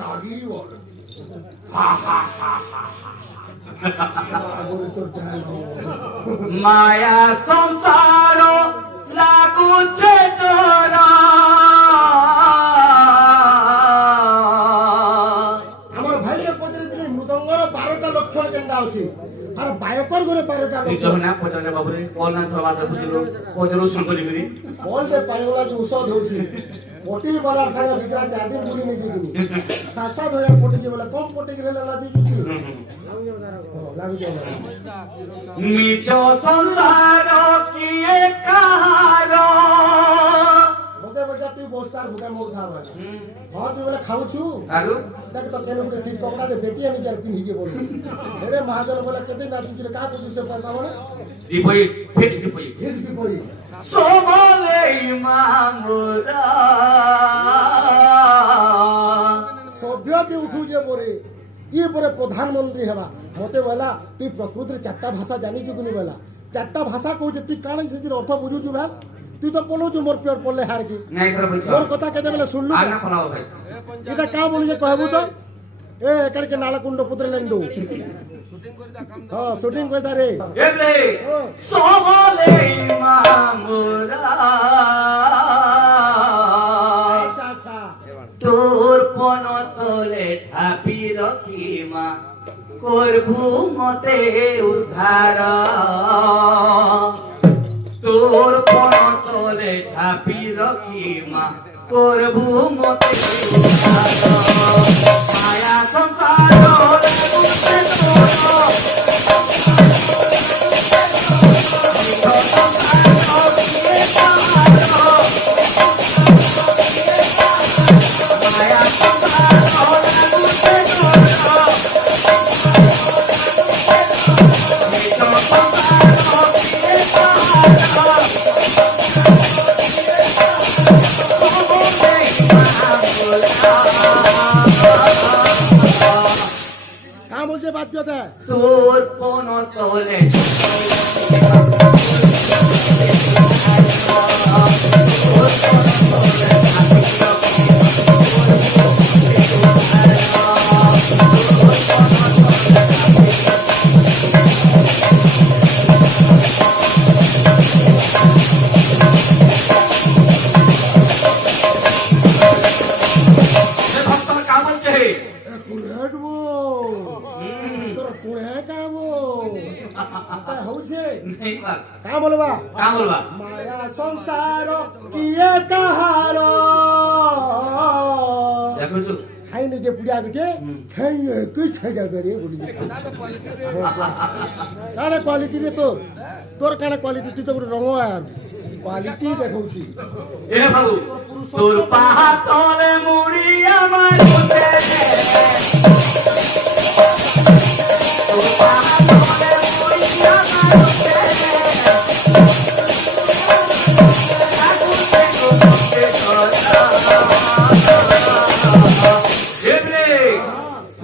নাহি বল হা হা হা হা আগরে তো জানো মায়া সংসার লাগুছে তোরা আমার ভাইয়ের পদরে দিলে মৃদঙ্গর 12টা লক্ষণ কেন্দ্র আছে আর বায়কর ঘরে 12টা তুই লক্ষণ না পদরে বাবুরে বল না তোর বাতা বুঝিলো পদরে সংকলি করি বলতে পায়লা যে ঔষধ হচ্ছে পটি বলার সাথে বিক্রা 4 দিন বুড়ি নেই দিনি 7-7 হাজার পটি যে বলে কম পটি গেলে লাগি দিছি লাগি যাবে মিছ সংসার কিয়ে কাহার মতে বলছা তুই বস্তার ভুকা মোর খাওয়া হ্যাঁ তুই বলে খাউছু আরু দেখ তো কেন গুটে সিট কপড়াতে বেটি আনি যার পিন্ধি যে বলি এরে মহাজন বলে কেতে না তুই কা করছিস সে পয়সা মানে ডিপোজিট ফিক্স ডিপোজিট হিল কি পই সোমলে মামুরা সভ্যতে উঠু যে পরে ই পরে প্রধানমন্ত্রী হেবা মতে বলা তুই প্রকৃতির 4টা ভাষা জানিছু কিনি বলা 4টা ভাষা কইছে তুই কানে সেটির অর্থ বুঝুছু ভাই তুই তো পড়ুছু মোর পিওর পড়লে হার কি নাই করে বলছ মোর কথা কেতে বলে শুনলু আগনা পড়াও ভাই এটা কা বলি যে কহবু তো এ একাড়কে নালাকুণ্ড পুত্র লেন্ডু হ্যাঁ শুটিং কইতা রে এলে সোমলে মামুরা আচ্ছা আচ্ছা তোর পন তলে ঢাপি রখিমা করবু মতে উদ্ধার তোর পন তলে ঢাপি রখিমা করবু মতে উদ্ধার মায়া সংসার লাগুছে কা বলছে বাদ্যতে তোর পন তলে ভক্তরা কা বলছে কুড়েটবো তোর কুড়ে কাবো তা হউছে নেই বাত কা বলবা কা বলবা মায়া সংসার কিয়ে কাহার দেখো তো খাই নিজে পুড়িয়া গেছে খাই কি খাইয়া করে বলি কানে কোয়ালিটি রে তোর কানে কোয়ালিটি তুই তো পুরো রঙ আর কোয়ালিটি দেখৌছি এ বাবু তোর পাহাড় তলে মুড়ি আমার উঠে তোর পাহাড় তলে মুড়ি আমার উঠে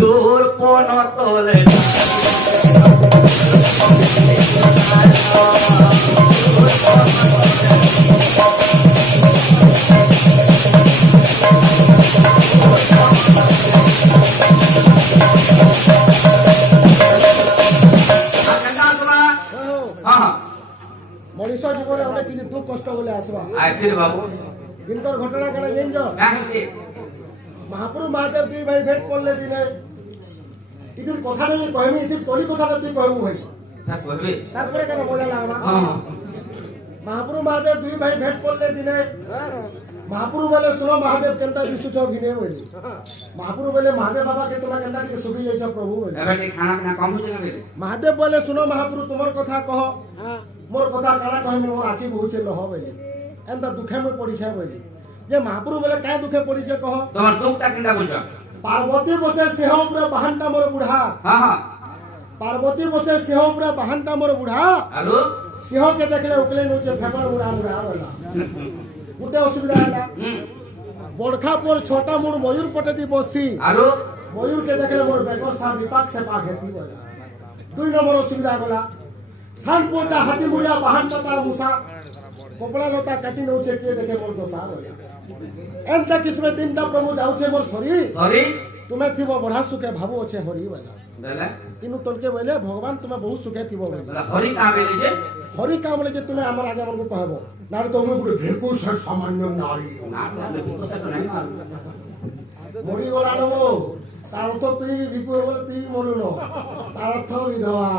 তোর পন তলে মଣିষ জীবনে অনেক কিছু দুঃখ কষ্ট বলে আসবা আইসির বাবু কিন্তু ঘটনা কেন জানছ কাহিনী মহাপ্রভু মহাদেব দুই ভাই ভেট করলে দিনে ইতির কথা নেই কহমি ইতির তলি কথাটা তুই কহবু ভাই তা কইবে তারপরে কেন মজা লাগবা হ্যাঁ মহাপ্রভু মহাদেব দুই ভাই ভেট করলে দিনে মহাপ্রভু বলে শুনো মহাদেব কেনতা দিশুছ ঘিনে বলি মহাপ্রভু বলে মহাদেব বাবা কে তোমার কেনতা টিকে সুবি যাইছ প্রভু বলে এবার কি খানা পিনা কম হয়ে যাবে মহাদেব বলে শুনো মহাপ্রভু তোমার কথা কহ মোর কথা কাଣା কহমি মোর আখি বহুছে লহ বলি এন্তা দুঃখে মই পড়িছে বলি যে মহাপ্রভু বলে কায় দুঃখে পড়িছে কহ তোমার দুঃখটা কিনা বুঝা পার্বতী বসে সিংহ পুরা বাহানটা মোর বুড়া হ্যাঁ হ্যাঁ পার্বতী বসে সিংহ পুরা বাহানটা মোর বুড়া আলু সিংহ কে দেখলে উকলে নউছে ফেকর মুড়া মুড়া বলা গোটে অসুবিধা ହେଲା বড়খা পর ছটা মুড় ময়ূর পটে দি বসছি আলু ময়ূর কে দেখলে মোর বেকর সা বিপাক সে পাক হেসি বলা 2 নম্বর অসুবিধা গলা সানপোটা হাতি মুড়িয়া বাহানটা তার মুসা কপড়া লতা কাটি নউছে কে দেখে মোর দোসা বলা এন্তা কিসমে তিনটা প্রভু যাউছে মোর শরীর সরি তুমি থিব বড়া সুখে ভাবু অছে হরি বেলা বেলা কিন্তু তোলকে বলে ভগবান তুমি বহুত সুখে থিব বলে বেলা হরি কামে যে হরি কাম বলে যে তুমি আমার আগে আমাকে কহব না তো তুমি পুরো ভেকুশ আর সামান্য নারী না না বিপদ নাই মার মরি গলা নব তার অর্থ তুই বি ভিকু বলে তুই বি মরুন তার অর্থ বিধবা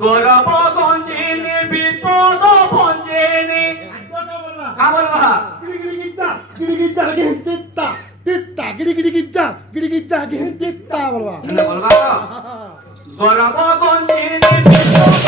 গরব গঞ্জিনি বিপদ ভঞ্জিনি কা বলবা গিড়ি গিচ্চা গিন্তিত্তা তিত্তা গিড়ি গিচ্চা গিন্তিত্তা বলবা না বলবা তো গরব গঞ্জিনি বিপদ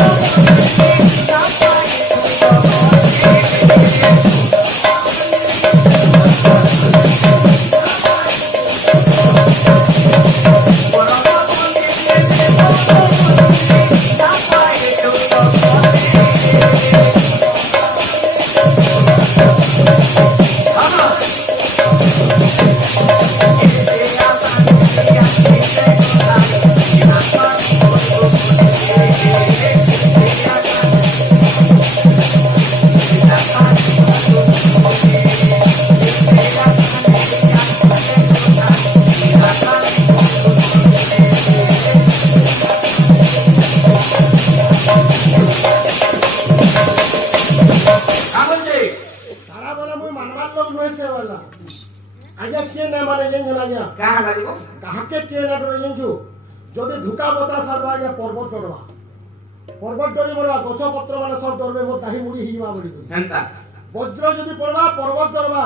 সারা বলে মুই মানবার লোক নইছে বলা আগে কে না মানে যেন আগে কা লাগিব কাহাকে কে না ডরে যেনছু যদি ধুকা বতাস আসবা আগে পর্বত ডরবা পর্বত ডরি মরবা গছ পত্র মানে সব ডরবে মোর কাহি মুড়ি হিবা বলি করি হেনতা বজ্র যদি পড়বা পর্বত ডরবা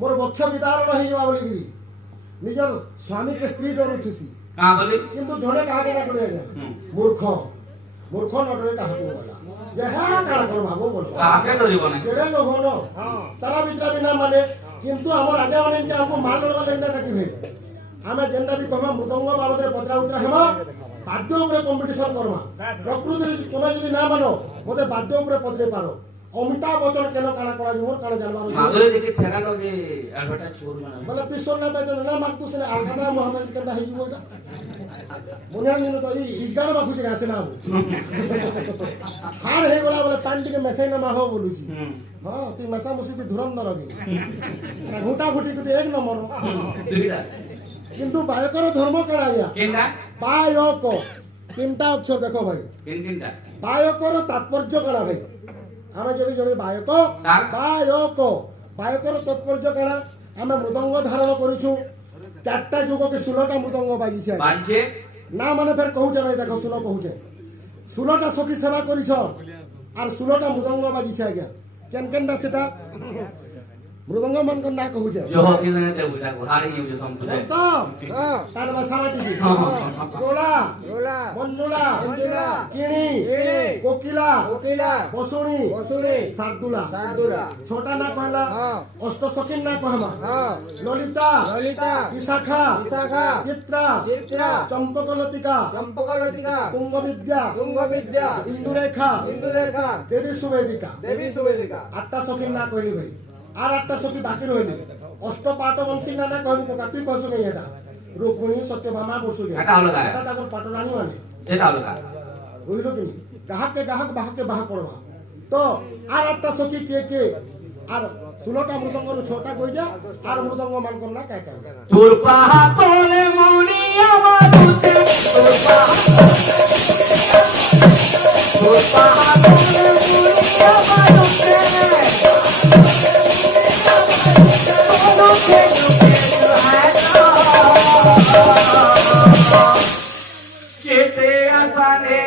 মোর বক্ষ বিদারণ হিবা বলি করি নিজর স্বামীকে স্ত্রী ডরুথিছি কা বলি কিন্তু জনে কাহাকে না ডরে আগে মূর্খ মূর্খ ন ডরে কাহাকে বলা যে হ্যাঁ কারা কর ভাবো বলবা কাকে ডরিব না যেড়ে লোক ন তারা ভিতরা বিনা মানে কিন্তু আমার আগে মানে যে আমକୁ মাল ডরবা লাগনা নাকি ভাই ଆମେ ଯେନ୍ଟା ବି କହମା ମୃଦଙ୍ଗ ବାବଦରେ ପଚରା ଉଚରା ହେମା ବାଦ୍ୟ ଉପରେ କମ୍ପିଟିସନ କରମା ପ୍ରକୃତିରେ ତମେ ଯଦି ନା ମାନ ମତେ ବାଦ୍ୟ ଉପରେ ପଚରେଇ ପାର ଅମିତାଭ ବଚ୍ଚନ କେନ କାଣା କରାଯିବ ମୋର କାଣା ଜାଣିବାର ଅଛି ମାଧୁରୀ ଦେଖି ଫେରା ଲगे ଆଡଭର୍ଟାଇଜ କରୁଛନ ବୋଲେ ତୁଇ ଶୁଣ ନା ପାଇଛ ନା ମାଗତୁ ସିନା ଆଲକାତରା ମହାମାରୀ କେନ୍ତା ହେଇଯିବ ଏଇଟା ବୁନିଆ ଦିନ ତ ଏଇ ଇଜଗାର ମାଖୁଛି ଘାସେ ନା ହାଡ଼ ହେଇଗଲା ବୋଲେ ପାଣି ଟିକେ ମେସାଇ ନମା ହବ ବୋଲୁଛି ହଁ ତୁଇ ମେସା ମୁସିକି ଧୁରନ୍ଧର କି ଘୁଟା ଘୁଟି ଗୋଟେ ଏକ ନମ୍ବର ଦୁଇଟା কিন্তু বায়কর ধর্ম কাଣା আজ্ঞা কেনটা বায়ক তিনটা অক্ষর দেখো ভাই তিনটা বায়কর তাৎপর্য কাଣା ভাই আমি যদি জনে বায়ক বায়ক বায়কর তাৎপর্য কাଣା আমি মৃদঙ্গ ধারণ করিছু চারটা যুগকে 16টা মৃদঙ্গ বাজিছে বাজছে না মানে ফের কহুছে ভাই দেখো 16 কহুছে 16টা সখী সেবা করিছ আর 16টা মৃদঙ্গ বাজিছে আজ্ঞা কেন কেনটা সেটা মৃদঙ্গ মানকর না কহুছে जो দিনে তে বুঝা হারি ইউজ সম্পূর্ণ তার ভাষা মাটি রোলা মঞ্জুলা কিনি কোকিলা বসুনি সারদুলা ছোটা না কহলা অষ্ট সখিন না কহমা ললিতা বিশাখা চিত্রা চম্পকলতিকা তুঙ্গ বিদ্যা ইন্দুরেখা দেবী সুবেদিকা 8টা সখিন না কইলি ভাই আর একটা সখী বাকি রইলে অষ্টপাট বংশী না না কহবি কোকা তুই কইছু নাই এটা রুক্মিণী সত্যভামা বসু এটা অলগা এটা তাকর পাটরানী মানে সেটা অলগা বুঝলো কি গাহকে গাহক বাহকে বাহ পড়বা তো আর একটা সখী কে আর 16টা মৃদঙ্গর 6টা কই যা আর মৃদঙ্গ মান কর না কাই কাই তোর পাহা তোলে মনি আমার উঠে তোর পাহা তোলে মনি আমার উঠে Kete asane